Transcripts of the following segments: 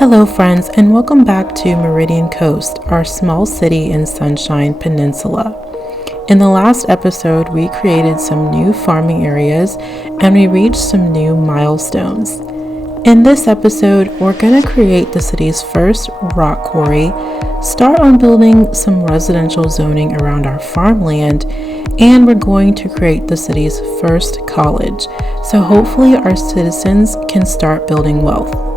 Hello friends, and welcome back to Meridian Coast, our small city in Sunshine Peninsula. In the last episode, we created some new farming areas and we reached some new milestones. In this episode, we're going to create the city's first rock quarry, start on building some residential zoning around our farmland, and we're going to create the city's first college, so hopefully our citizens can start building wealth.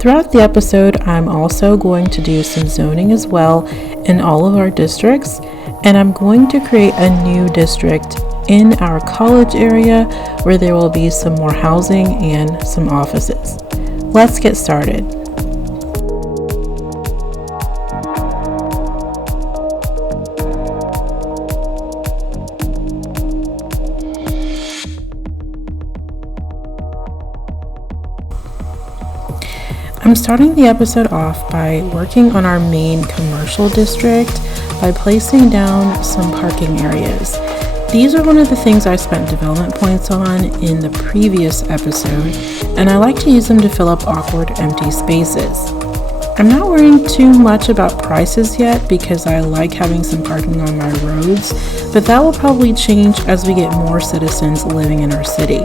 Throughout the episode, I'm also going to do some zoning as well in all of our districts, and I'm going to create a new district in our college area where there will be some more housing and some offices. Let's get started. I'm starting the episode off by working on our main commercial district by placing down some parking areas. These are one of the things I spent development points on in the previous episode, and I like to use them to fill up awkward empty spaces. I'm not worrying too much about prices yet because I like having some parking on my roads, but that will probably change as we get more citizens living in our city.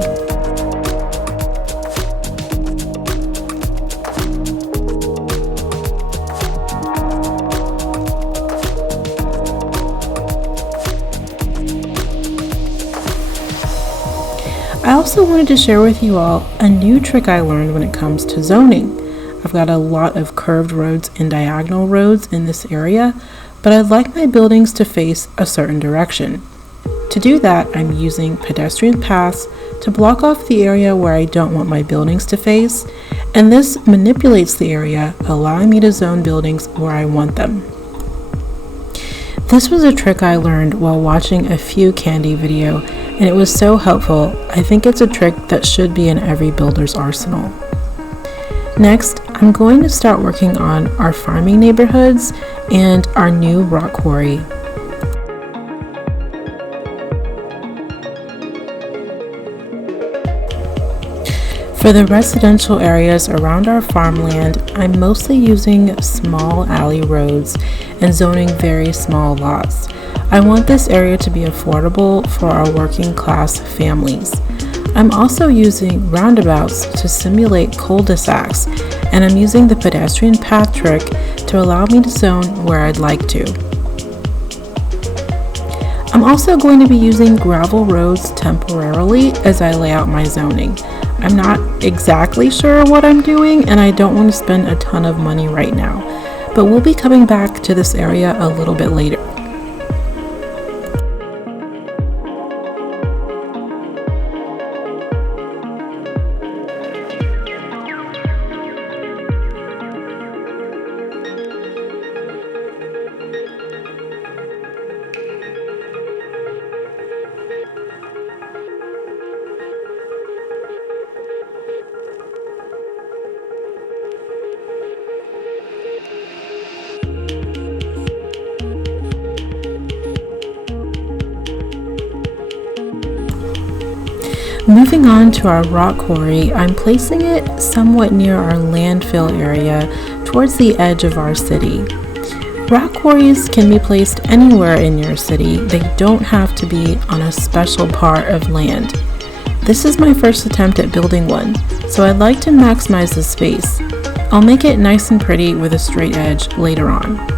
I also wanted to share with you all a new trick I learned when it comes to zoning. I've got a lot of curved roads and diagonal roads in this area, but I'd like my buildings to face a certain direction. To do that, I'm using pedestrian paths to block off the area where I don't want my buildings to face, and this manipulates the area, allowing me to zone buildings where I want them. This was a trick I learned while watching a few candy video, and it was so helpful. I think it's a trick that should be in every builder's arsenal. Next, I'm going to start working on our farming neighborhoods and our new rock quarry. For the residential areas around our farmland, I'm mostly using small alley roads and zoning very small lots. I want this area to be affordable for our working class families. I'm also using roundabouts to simulate cul-de-sacs, and I'm using the pedestrian path trick to allow me to zone where I'd like to. I'm also going to be using gravel roads temporarily as I lay out my zoning. I'm not exactly sure what I'm doing, and I don't want to spend a ton of money right now, but we'll be coming back to this area a little bit later. Moving on to our rock quarry, I'm placing it somewhat near our landfill area towards the edge of our city. Rock quarries can be placed anywhere in your city. They don't have to be on a special part of land. This is my first attempt at building one, so I'd like to maximize the space. I'll make it nice and pretty with a straight edge later on.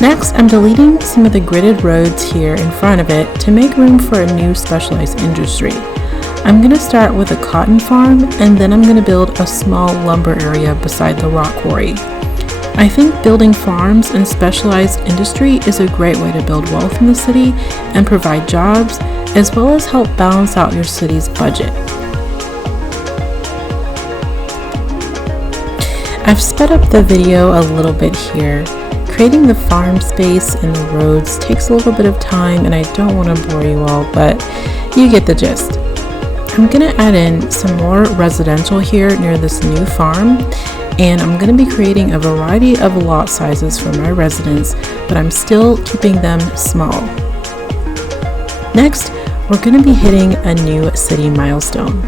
Next, I'm deleting some of the gridded roads here in front of it to make room for a new specialized industry. I'm going to start with a cotton farm, and then I'm going to build a small lumber area beside the rock quarry. I think building farms and specialized industry is a great way to build wealth in the city and provide jobs, as well as help balance out your city's budget. I've sped up the video a little bit here. Creating the farm space and the roads takes a little bit of time, and I don't want to bore you all, but you get the gist. I'm going to add in some more residential here near this new farm, and I'm going to be creating a variety of lot sizes for my residents, but I'm still keeping them small. Next, we're going to be hitting a new city milestone.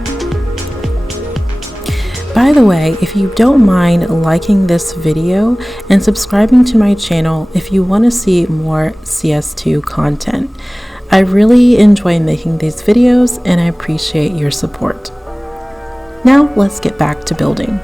By the way, if you don't mind liking this video and subscribing to my channel if you want to see more CS2 content. I really enjoy making these videos and I appreciate your support. Now let's get back to building.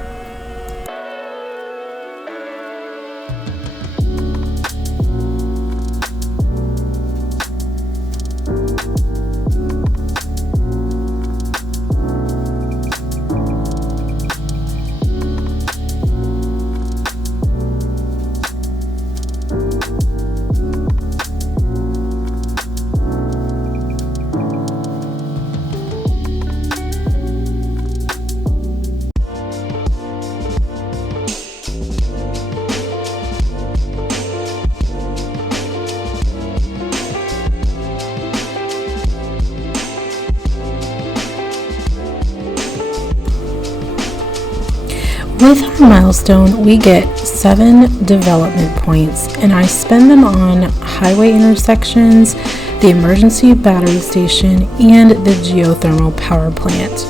With our milestone, we get 7 development points, and I spend them on highway intersections, the emergency battery station, and the geothermal power plant.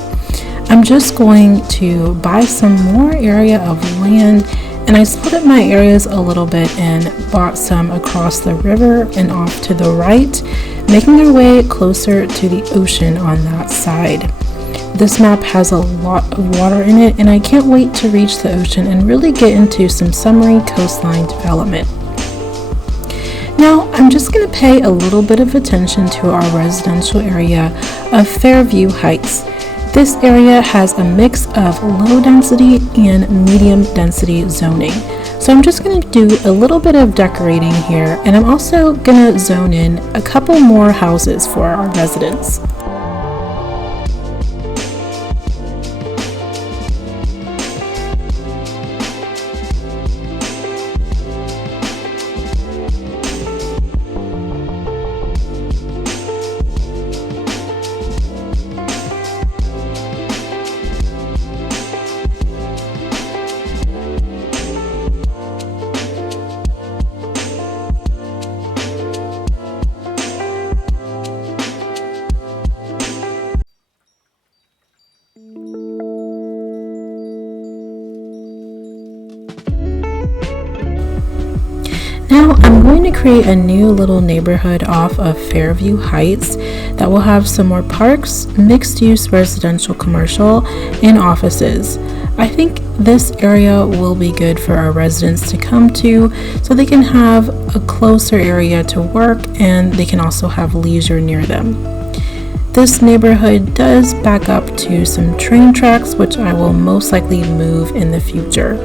I'm just going to buy some more area of land, and I split up my areas a little bit and bought some across the river and off to the right, making our way closer to the ocean on that side. This map has a lot of water in it, and I can't wait to reach the ocean and really get into some summery coastline development. Now, I'm just going to pay a little bit of attention to our residential area of Fairview Heights. This area has a mix of low density and medium density zoning. So I'm just going to do a little bit of decorating here, and I'm also going to zone in a couple more houses for our residents. Now I'm going to create a new little neighborhood off of Fairview Heights that will have some more parks, mixed-use residential, commercial, and offices. I think this area will be good for our residents to come to so they can have a closer area to work and they can also have leisure near them. This neighborhood does back up to some train tracks, which I will most likely move in the future.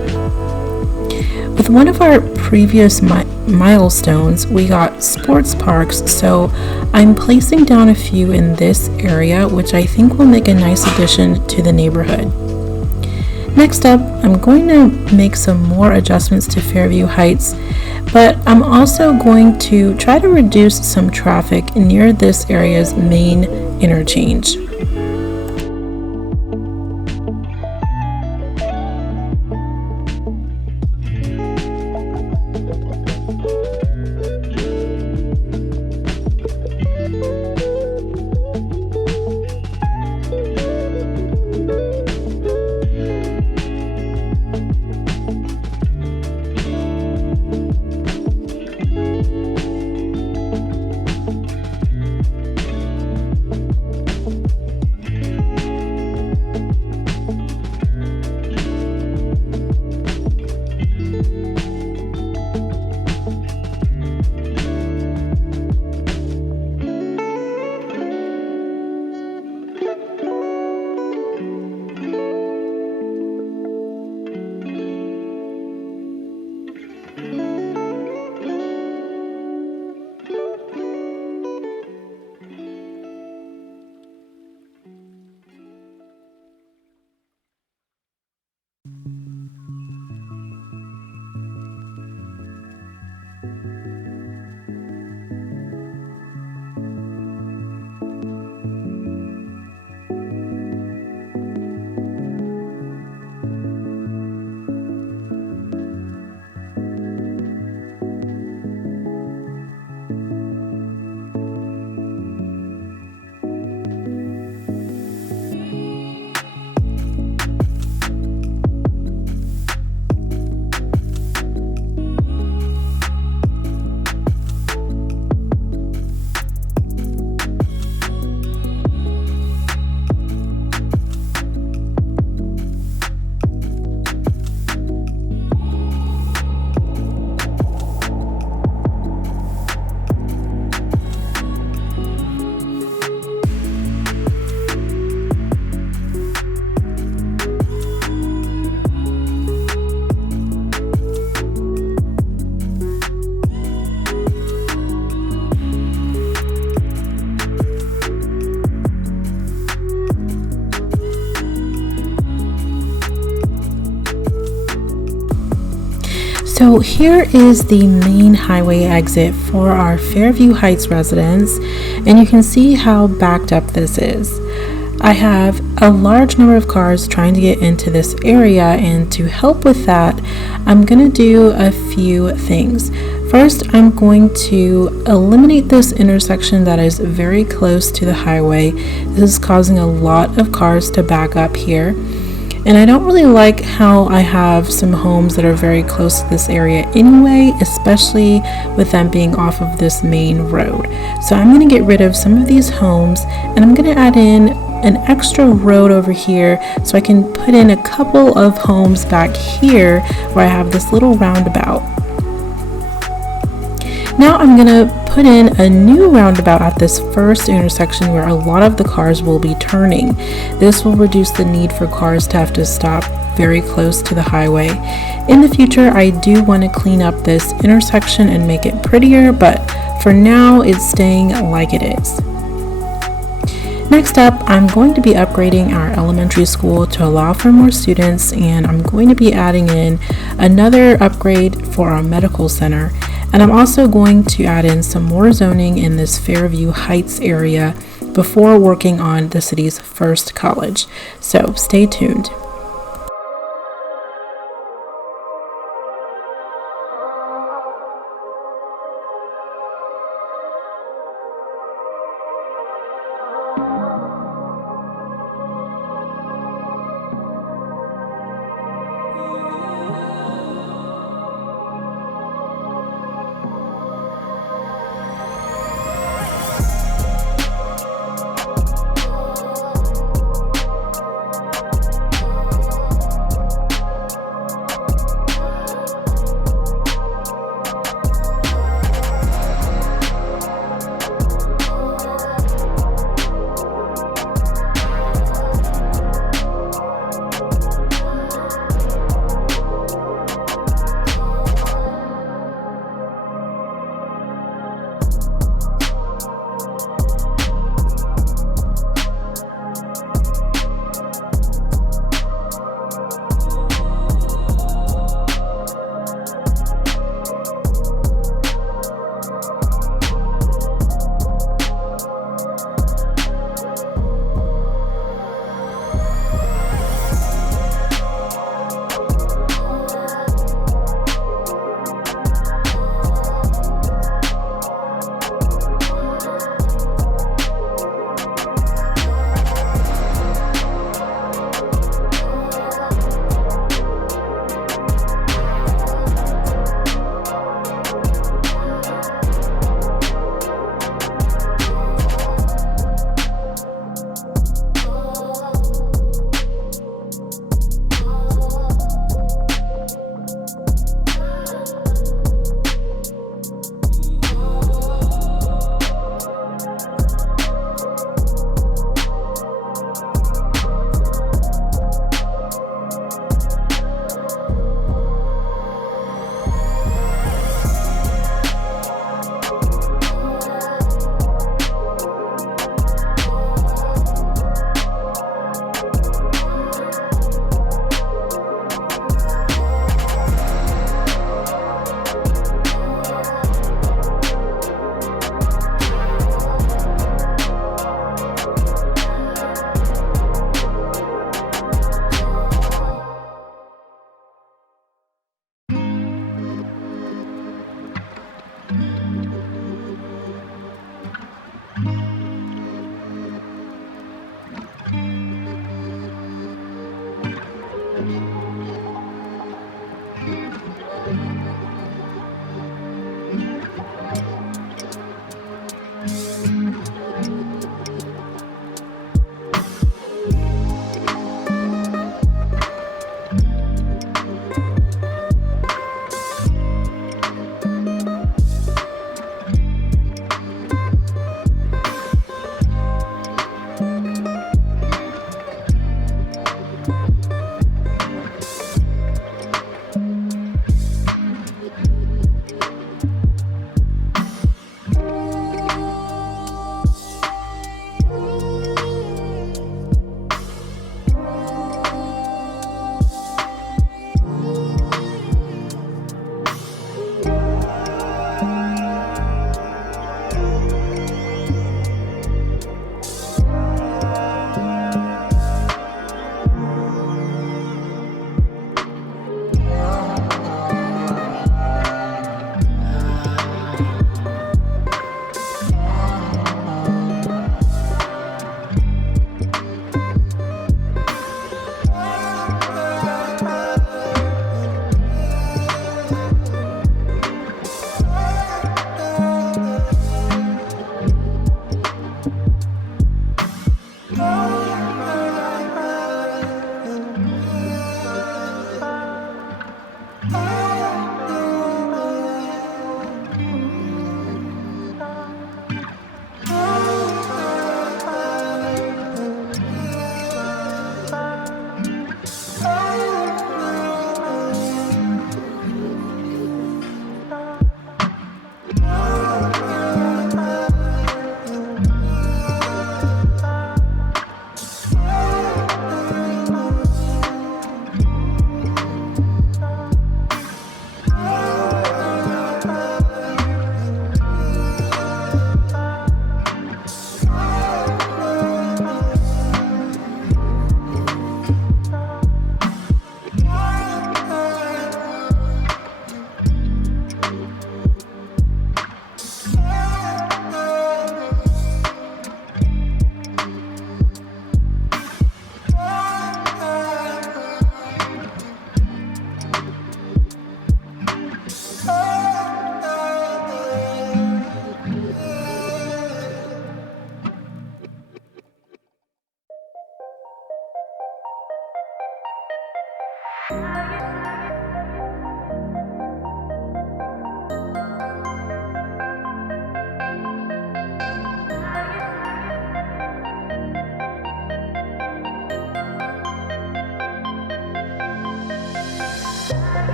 With one of our previous milestones, we got sports parks, so I'm placing down a few in this area, which I think will make a nice addition to the neighborhood. Next up, I'm going to make some more adjustments to Fairview Heights, but I'm also going to try to reduce some traffic near this area's main interchange. So here is the main highway exit for our Fairview Heights residence, and you can see how backed up this is. I have a large number of cars trying to get into this area, and to help with that, I'm going to do a few things. First, I'm going to eliminate this intersection that is very close to the highway. This is causing a lot of cars to back up here. And I don't really like how I have some homes that are very close to this area anyway, especially with them being off of this main road. So I'm going to get rid of some of these homes, and I'm going to add in an extra road over here so I can put in a couple of homes back here where I have this little roundabout. Now I'm going to put in a new roundabout at this first intersection where a lot of the cars will be turning. This will reduce the need for cars to have to stop very close to the highway. In the future, I do want to clean up this intersection and make it prettier, but for now it's staying like it is. Next up, I'm going to be upgrading our elementary school to allow for more students, and I'm going to be adding in another upgrade for our medical center. And I'm also going to add in some more zoning in this Fairview Heights area before working on the city's first college. So stay tuned.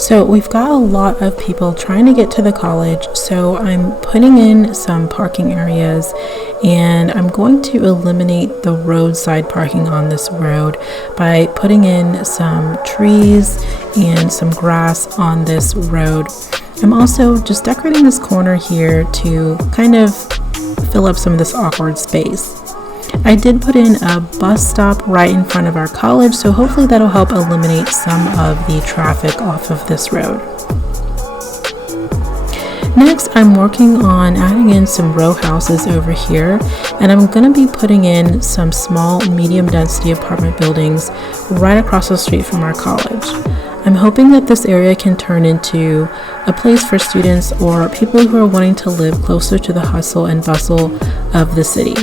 So we've got a lot of people trying to get to the college, so I'm putting in some parking areas, and I'm going to eliminate the roadside parking on this road by putting in some trees and some grass on this road. I'm also just decorating this corner here to kind of fill up some of this awkward space. I did put in a bus stop right in front of our college, so hopefully that'll help eliminate some of the traffic off of this road. Next, I'm working on adding in some row houses over here, and I'm going to be putting in some small medium density apartment buildings right across the street from our college. I'm hoping that this area can turn into a place for students or people who are wanting to live closer to the hustle and bustle of the city.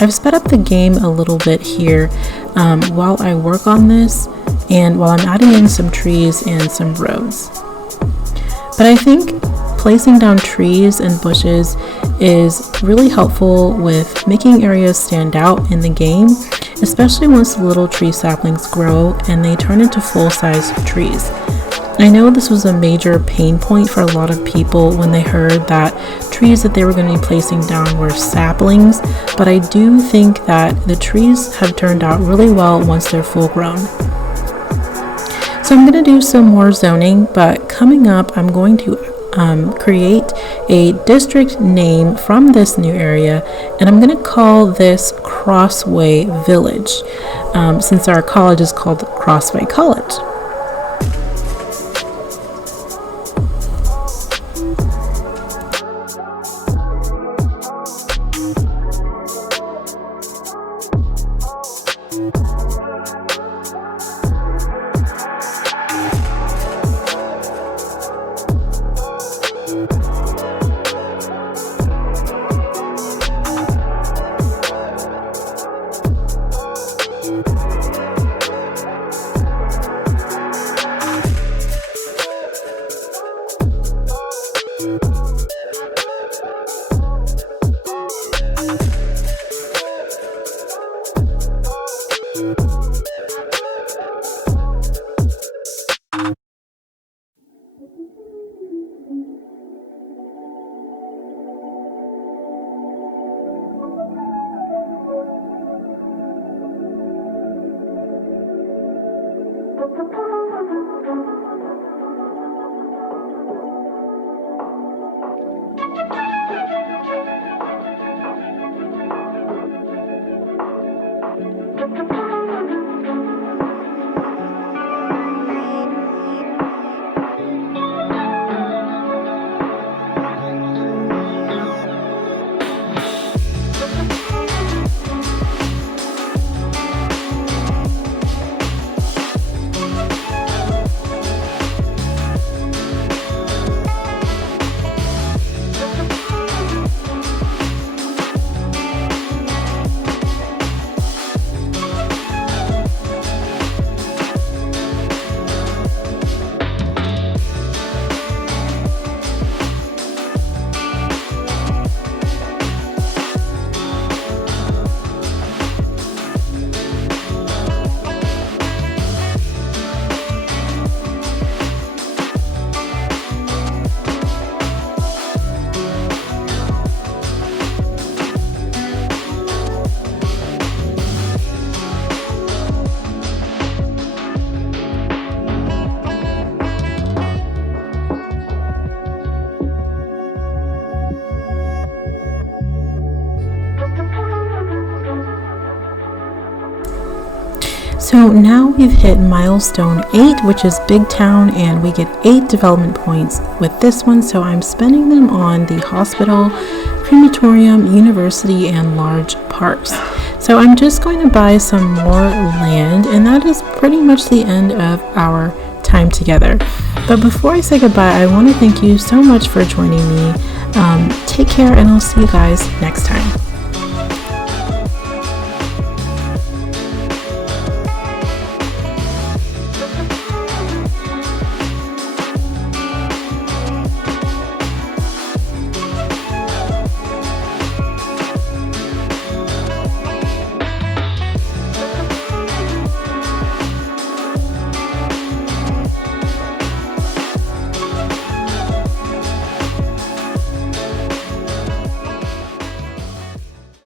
I've sped up the game a little bit here while I work on this and while I'm adding in some trees and some roads. But I think placing down trees and bushes is really helpful with making areas stand out in the game, especially once the little tree saplings grow and they turn into full-size trees. I know this was a major pain point for a lot of people when they heard that trees that they were going to be placing down were saplings, but I do think that the trees have turned out really well once they're full grown. So I'm going to do some more zoning, but coming up I'm going to create a district name from this new area, and I'm going to call this Crossway Village, since our college is called Crossway College. So now we've hit milestone 8, which is Big Town, and we get 8 development points with this one. So I'm spending them on the hospital, crematorium, university, and large parks. So I'm just going to buy some more land, and that is pretty much the end of our time together. But before I say goodbye, I want to thank you so much for joining me. Take care, and I'll see you guys next time.